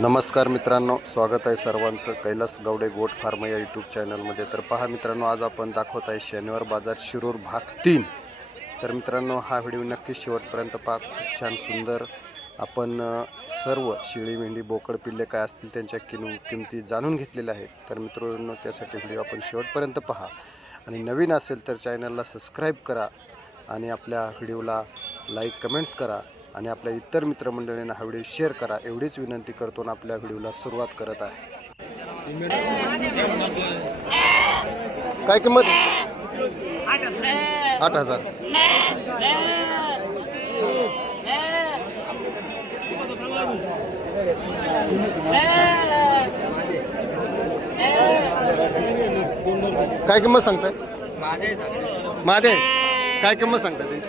नमस्कार मित्रांनो स्वागत आहे सर्वांचं. कैलास गावडे गोट फार्म या यूट्यूब चॅनलमध्ये तर पहा मित्रांनो आज आपण दाखवत आहे शनिवार बाजार शिरूर भाग तीन. तर मित्रांनो हा व्हिडिओ नक्की शेवटपर्यंत पहा. खूप छान सुंदर आपण सर्व शिळी मेंढी बोकड पिल्ले काय असतील त्यांच्या किम किमती जाणून घेतलेल्या आहेत. तर मित्रांनो त्यासाठी व्हिडिओ आपण शेवटपर्यंत पहा. आणि नवीन असेल तर चॅनलला सबस्क्राईब करा. आणि आपल्या व्हिडिओला लाईक कमेंट्स करा. आणि आपल्या इतर मित्रमंडळींना हा व्हिडिओ शेअर करा. एवढीच विनंती करतो आणि आपल्या व्हिडिओला सुरुवात करत आहे. काय किंमत आठ हजार. काय किंमत सांगताय? माझे काय किंमत सांगताय त्यांची?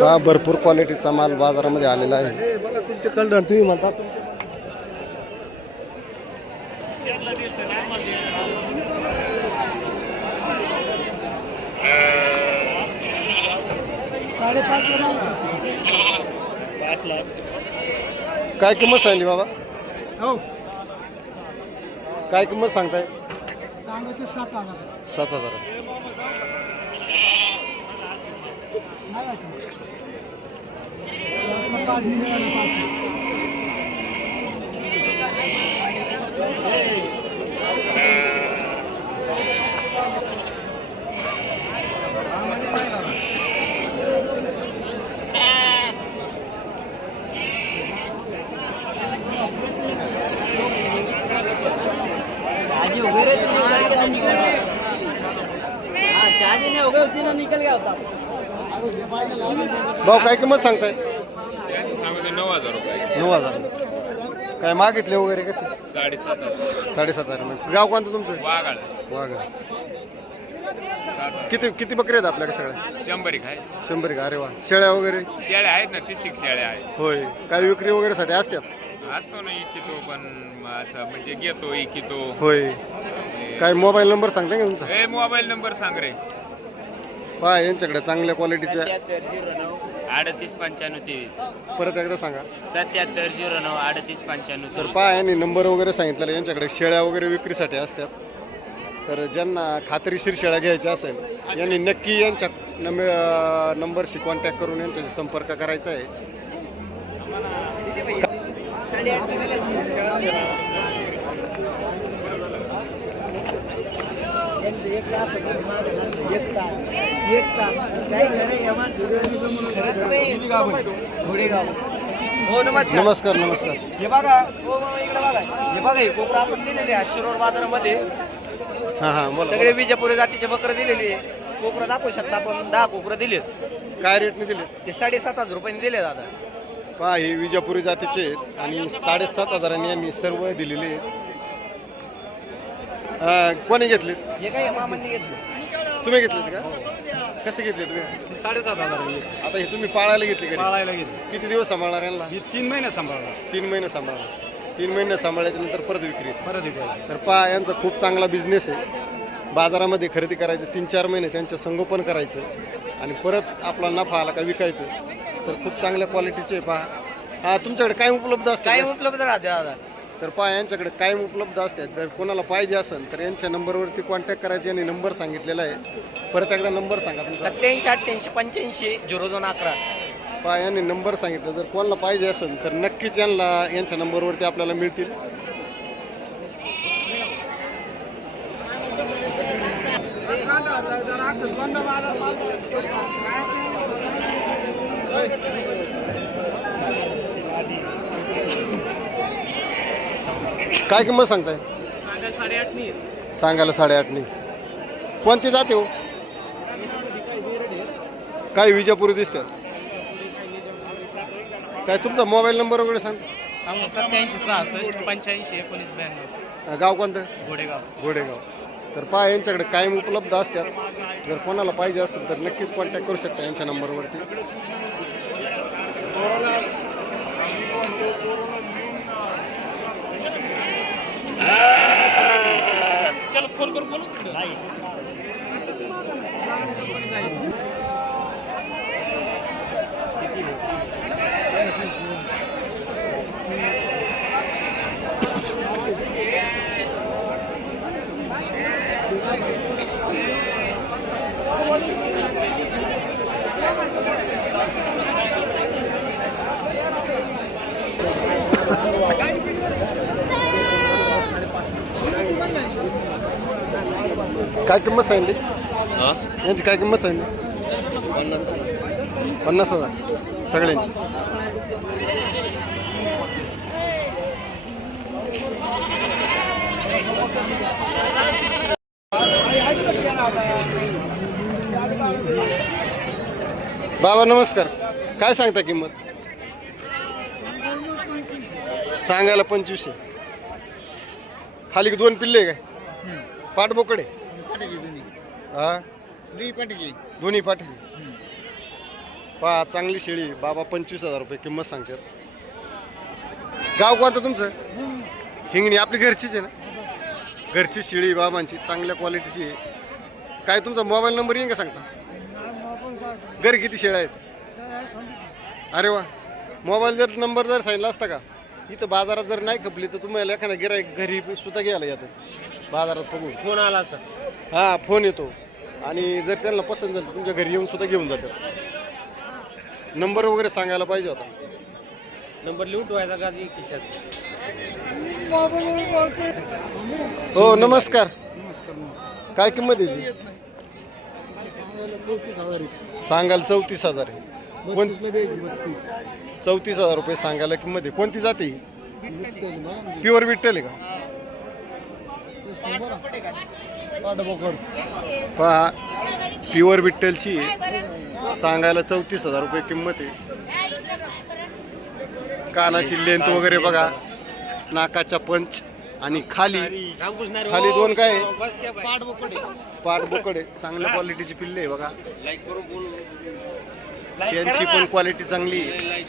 हा भरपूर क्वालिटीचा माल बाजारामध्ये आलेला आहे. बघा तुमचे कलर तुम्ही म्हणता. काय किंमत सांगली बाबा? हो. काय किंमत सांगताय? सात हजार. सात हजार नाही वाटत. यातनं पाच मिनिटानं पाच. चार्जी वगैरे चार्जी नाही वगैरे होती ना निकल गया होता भाऊ काय किंमत सांगताय? सांगतो नऊ हजार रुपये. नऊ हजार. काय मागितले वगैरे कसे? साडेसात हजार. साडेसात हजार. म्हणजे गाव कोणतं तुमचं? वाघाड. वाघ किती किती बकरी आहेत आपल्याकडे सगळ्या? शंभर एक आहे. शंभर का अरे वा. शेळ्या वगैरे? शेळ्या आहेत ना तीस एक शेळ्या आहेत. होय. काय विक्री वगैरे साठी असतात? असतो ना इकितो पण असं म्हणजे घेतो इकितो. होय. काय मोबाईल नंबर सांगता का तुमचा? ए मोबाईल नंबर सांग रे. पहा यांच्याकडे चांगल्या क्वालिटीच्या अडतीस पंच्याण्णव तेवीस. परत एकदा सांगा. सत्याहत्तर झिरो नऊ अडतीस पंच्याण्णव तर पहा यांनी नंबर वगैरे सांगितलेला यांच्याकडे शेळ्या वगैरे विक्रीसाठी असतात. तर ज्यांना खात्रीशीर शेळ्या घ्यायच्या असेल यांनी नक्की यांच्या नंबर नंबरशी कॉन्टॅक्ट करून यांच्याशी संपर्क करायचा आहे. एक तास एक तास एक हो नमस्कार. नमस्कार नमस्कार. हे बघा हो मामा इकडे बघा. हे बघा हे कोपरा आपण दिलेले आहे शिरोर बाजारामध्ये. हां हां बोला सगळे विजापुरी जातीचे बकरं दिलेले आहे. कोपरा दाखवू शकता आपण दहा कोपरं दिलेत. काय रेटने दिले ते साडेसात हजार रुपयांनी दिले दादा. पहा हे विजापुरी जातीचे आहेत आणि साडेसात हजारांनी यांनी सर्व दिलेले आहेत. अं, कोणी घेतले? हे काय मामांनी घेतले. तुम्ही घेतलेत का? कसे घेतले तुम्ही? साडेसात हजार आता हे तुम्ही पाळायला घेतले का? पाळायला गेले किती दिवस सांभाळणार यांना? ही तीन महिने सांभाळणार. तीन महिने सांभाळणार. तीन महिने सांभाळल्याच्या नंतर परत विक्री. परत इकडे तर पहा यांचा खूप चांगला बिझनेस आहे. बाजारामध्ये खरेदी करायचं तीन चार महिने त्यांचं संगोपन करायचं आणि परत आपला नफा आला का विकायचं. तर खूप चांगल्या क्वालिटीचे पहा. हा तुमच्याकडे काय उपलब्ध काय असतात उपलब्ध राहते दादा? तर पहा यांच्याकडे कायम उपलब्ध असतात. जर कोणाला पाहिजे असेल तर यांच्या नंबरवरती कॉन्टॅक्ट करायचे आणि नंबर सांगितलेला आहे. परत एकदा नंबर सांगा तुमचा. सत्याऐंशी अठ्ठ्याऐंशी पंच्याऐंशी झिरो दोन अकरा. पहा यांनी नंबर सांगितलं. जर कोणाला पाहिजे असेल तर नक्कीच यांना यांच्या नंबरवरती आपल्याला मिळतील. काय किंमत सांगताय? सांगायला साडेआठनी कोणती जाते हो? काय विजापुरी दिसतात काय तुमचा मोबाईल नंबर वगैरे सांग. सत्याऐंशी सहासष्ट पंच्याऐंशी एकोणीस ब्याण्णव. गाव कोणतं? गोडेगाव गोडेगाव तर पहा यांच्याकडे कायम उपलब्ध असतात. जर कोणाला पाहिजे असेल तर नक्कीच कॉन्टॅक्ट करू शकता यांच्या नंबरवरती. চলো ফোন করে বলো। काय किंमत सांगितली? यांची काय किंमत सांगितली? पन्नास हजार. सगळ्यांची. बाबा नमस्कार. काय सांगता किंमत? सांगायला पंचवीसशे. खाली दोन पिल्ले काय? पाठबोकडे हा दोन्ही. पाठीची. पहा चांगली शेळी बाबा पंचवीस हजार रुपये किंमत सांगतात. गाव कोणतं तुमचं? हिंगणी. आपली घरचीच आहे ना? घरची शेळी बाबांची. चांगल्या क्वालिटीची आहे. काय तुमचा मोबाईल नंबर येईन का सांगता? घरी किती शेळ्या आहेत? अरे वा. मोबाईल जर नंबर जर सांगितला असता का? इथं बाजारात जर नाही खपली तर तुम्हाला एखादा गिराईक घरी सुद्धा घ्यायला येतं बाजारात बघून. फोन आला असता? हा फोन येतो. आणि जर त्यांना पसंत झालं तर तुमच्या घरी येऊन सुद्धा घेऊन जातात. नंबर वगैरे सांगायला पाहिजे होता. नंबर लिहून ठेवायचा का खिशात? हो नमस्कार. काय किंमत आहे याची? सांगायला चौतीस हजार आहे. कोण चौतीस हजार रुपये सांगायला किंमत आहे. कोणती जाते प्युअर विठ्ठल आहे. का? पहा प्युअर विठ्ठलची सांगायला चौतीस हजार रुपये किंमत आहे. कानाची लेंथ वगैरे बघा नाकाच्या पंच आणि खाली. खाली दोन काय आहे? पाठ बोकडे चांगल्या क्वालिटीची पिल्ले आहे बघा. त्यांची पण क्वालिटी चांगली आहे.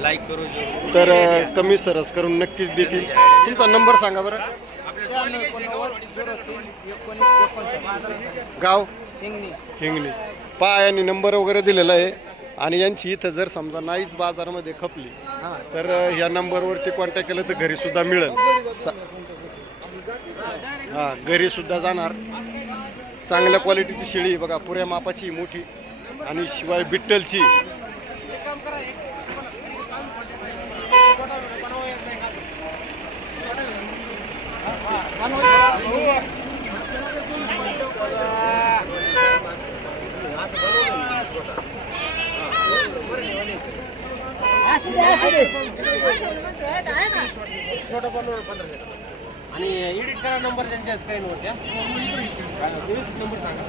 लाईक करू तर कमी सरस करून नक्कीच देतील. तुमचा नंबर सांगा बरं. गाव? हिंगणी. पाय आणि नंबर वगैरे दिलेला आहे. आणि यांची इथं जर समजा नाहीच बाजारामध्ये खपली तर अं, या नंबरवरती कॉन्टॅक्ट केलं तर घरी सुद्धा मिळेल. चा- हा घरी सुद्धा जाणार. चांगल्या क्वालिटीची शेळी आहे बघा. पुऱ्या मापाची मोठी. आणि शिवाय बिट्टलची. आणि एडिट करा नंबर त्यांच्या स्क्रीनवरती नंबर सांगा